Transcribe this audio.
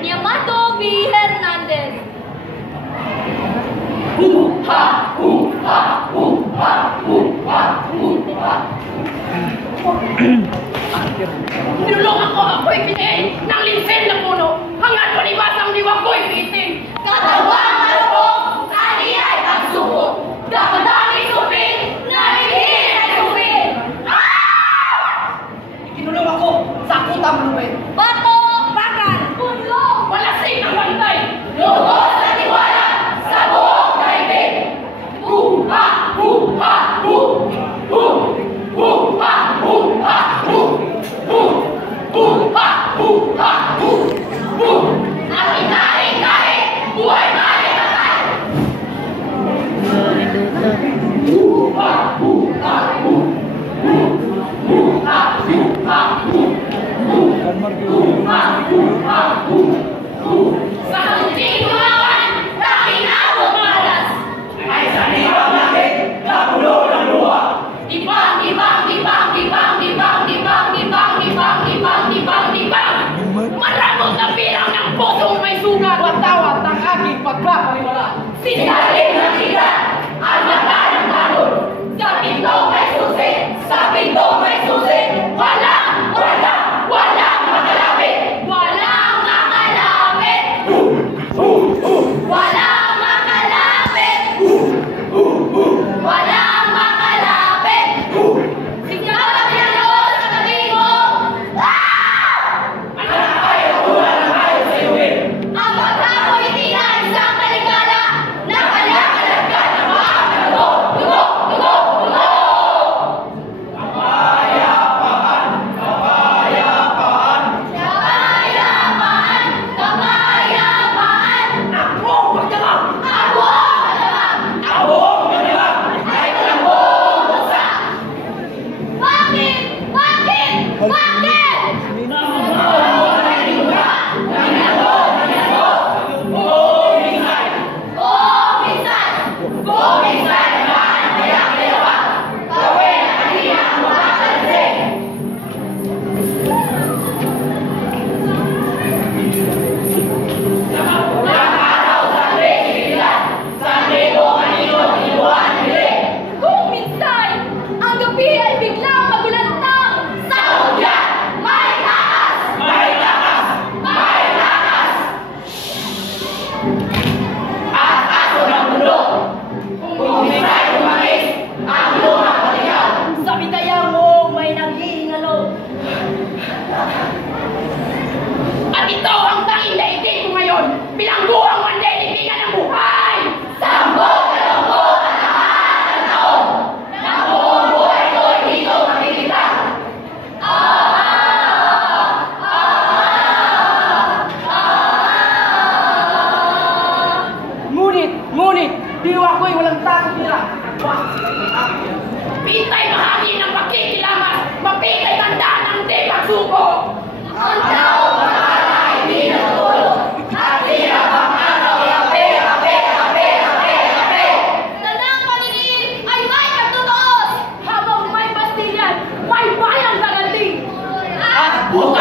Yamato V. Hernandez. Nilulungan ko ako'y pinain ng linsen na puno hanggang palibasang liwag ko'y piitin. Katawang malubog, ani ay pagsuko. Dapat ang isupin, na hindi ay supin. Ikinulong ako sa kutang lupin. Bato, bakal, punlo, Walasing ang bantay. lubos sa tiwala, sa buong daigdig. Ang inaring kahit buhay malimatay. Sa kunting gumawan, tanging abot malas. Ay sa libang langit na puno ng luha. Dibang, dibang, dibang, dibang, dibang, dibang, dibang, dibang, dibang, dibang, dibang. Maramot na pirang ng pusong may sugat. Watawat ang aking pagkakaliwala. Sinaling ng kita, ang mata ng tanod. Sa pinto may susi, sa pinto may susi. Walang makalapit. Walang makalapit. Walang makalapit. Walang makalapit. Sigaw ng Diyos sa tabi mo. Ang bata ko itinay sa kaligala. Nakalakalag ka na mga dugo, dugo, dugo, dugo. Kapayapaan, kapayapaan. Ako ang magdamag. Ako ang malamang. Ako ang magdamag. Ay kalambong bansa. Bakit? Bakit? Bakit? Kumisan! Kumisan naman ang kayang dalawa. Gawin ang kaniyang mga kalasing. Ulang araw sa kredibilidad. Sa libo kanino inuwan nila. Kumisan! Ang gabi ay biglang magulantang. Sa hudyan, may takas! May takas. May takas! At aso ng mundo. Kung mina'y lumangis, ang lumang patigaw. Sa bitaya mo may nanghihingalo. At ito ang tanging daigdig ko ngayon. Bilangguang manlilipigan ng buhay. Sambog na lungkot ang lahat ng taon. Nang buong buhay ko'y dito makikita. Ngunit, diwa ko'y walang takot nila. Pitay mahangin ng pagkikilamas. Mapitay tanda ng di pagsuko. Ang tao para hindi natutulog. At hirap ang araw yung pera, pera, pera, pera, pera. Tandang paningin ay may pagtutuos. Habang may pastilyan, may bayang gaganti. At bukas